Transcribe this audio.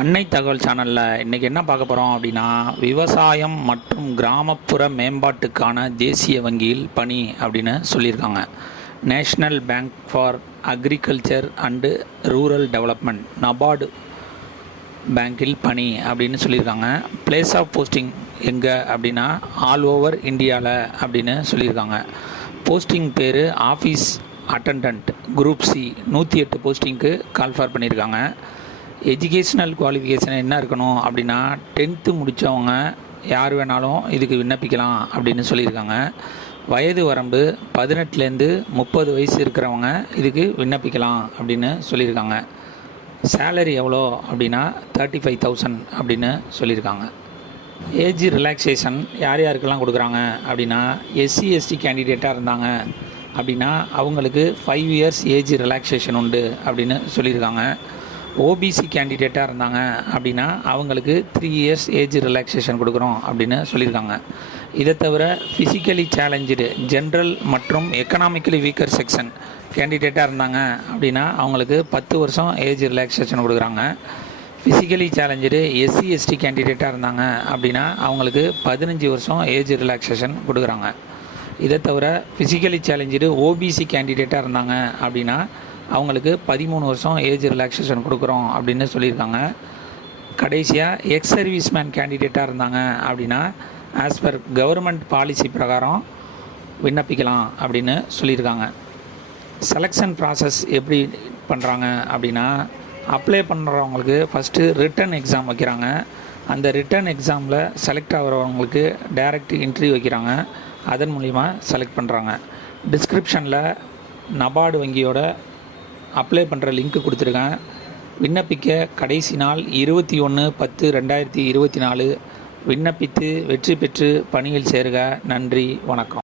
அன்னை தகவல் சேனலில் இன்றைக்கி என்ன பார்க்க போகிறோம் அப்படின்னா, விவசாயம் மற்றும் கிராமப்புற மேம்பாட்டுக்கான தேசிய வங்கியில் பணி அப்படின்னு சொல்லியிருக்காங்க. National bank for agriculture and rural development NABARD பேங்கில் பணி அப்படின்னு சொல்லியிருக்காங்க. பிளேஸ் ஆஃப் போஸ்டிங் எங்கே அப்படின்னா ஆல் ஓவர் இந்தியாவில் அப்படின்னு சொல்லியிருக்காங்க. போஸ்டிங் பேர் ஆஃபீஸ் அட்டண்டன்ட் குரூப் சி 108 போஸ்டிங்க்கு கால்ஃபார் பண்ணியிருக்காங்க. எஜுகேஷ்னல் குவாலிஃபிகேஷன் என்ன இருக்கணும் அப்படின்னா 10th முடித்தவங்க யார் வேணாலும் இதுக்கு விண்ணப்பிக்கலாம் அப்படின்னு சொல்லியிருக்காங்க. வயது வரம்பு 18லேருந்து 30 வயசு இருக்கிறவங்க இதுக்கு விண்ணப்பிக்கலாம் அப்படின்னு சொல்லியிருக்காங்க. சேலரி எவ்வளோ அப்படின்னா 35,000 அப்படின்னு சொல்லியிருக்காங்க. ஏஜ் ரிலாக்ஸேஷன் யார் யாருக்கெல்லாம் கொடுக்குறாங்க அப்படின்னா எஸ்சி எஸ்டி கேண்டிடேட்டாக இருந்தாங்க அப்படின்னா அவங்களுக்கு 5 years ஏஜ் ரிலாக்ஸேஷன் உண்டு அப்படின்னு சொல்லியிருக்காங்க. ஓபிசி கேண்டிடேட்டாக இருந்தாங்க அப்படின்னா அவங்களுக்கு 3 years ஏஜ் ரிலாக்ஸேஷன் கொடுக்குறோம் அப்படின்னு சொல்லியிருக்காங்க. இதை தவிர ஃபிசிக்கலி சேலஞ்சு ஜென்ரல் மற்றும் எக்கனாமிக்கலி வீக்கர் செக்ஷன் கேண்டிடேட்டாக இருந்தாங்க அப்படின்னா அவங்களுக்கு 10 வருஷம் ஏஜ் ரிலாக்ஸேஷன் கொடுக்குறாங்க. ஃபிசிக்கலி சேலஞ்சு எஸ்சி எஸ்டி கேண்டிடேட்டாக இருந்தாங்க அப்படின்னா அவங்களுக்கு 15 வருஷம் ஏஜ் ரிலாக்ஸேஷன் கொடுக்குறாங்க. இதை தவிர ஃபிசிக்கலி சேலஞ்சு ஓபிசி கேண்டிடேட்டாக இருந்தாங்க அப்படின்னா அவங்களுக்கு 13 வருஷம் ஏஜ் ரிலாக்ஸேஷன் கொடுக்குறோம் அப்படின்னு சொல்லியிருக்காங்க. கடைசியாக எக்ஸ் சர்வீஸ்மேன் கேண்டிடேட்டாக இருந்தாங்க அப்படின்னா ஆஸ் பர் கவர்மெண்ட் பாலிசி பிரகாரம் விண்ணப்பிக்கலாம் அப்படின்னு சொல்லியிருக்காங்க. செலெக்ஷன் ப்ராசஸ் எப்படி பண்ணுறாங்க அப்படின்னா அப்ளை பண்ணுறவங்களுக்கு ஃபஸ்ட்டு ரிட்டன் எக்ஸாம் வைக்கிறாங்க. அந்த ரிட்டன் எக்ஸாமில் செலக்ட் ஆகிறவங்களுக்கு டைரக்ட் இன்டர்வியூ வைக்கிறாங்க. அதன் மூலிமா செலக்ட் பண்ணுறாங்க. டிஸ்கிரிப்ஷனில் நபார்டு வங்கியோட அப்ளை பண்ணுற லிங்க்கு கொடுத்துருக்கேன். விண்ணப்பிக்க கடைசி நாள் 21/10/2024. விண்ணப்பித்து வெற்றி பெற்று பணியில் சேருக. நன்றி, வணக்கம்.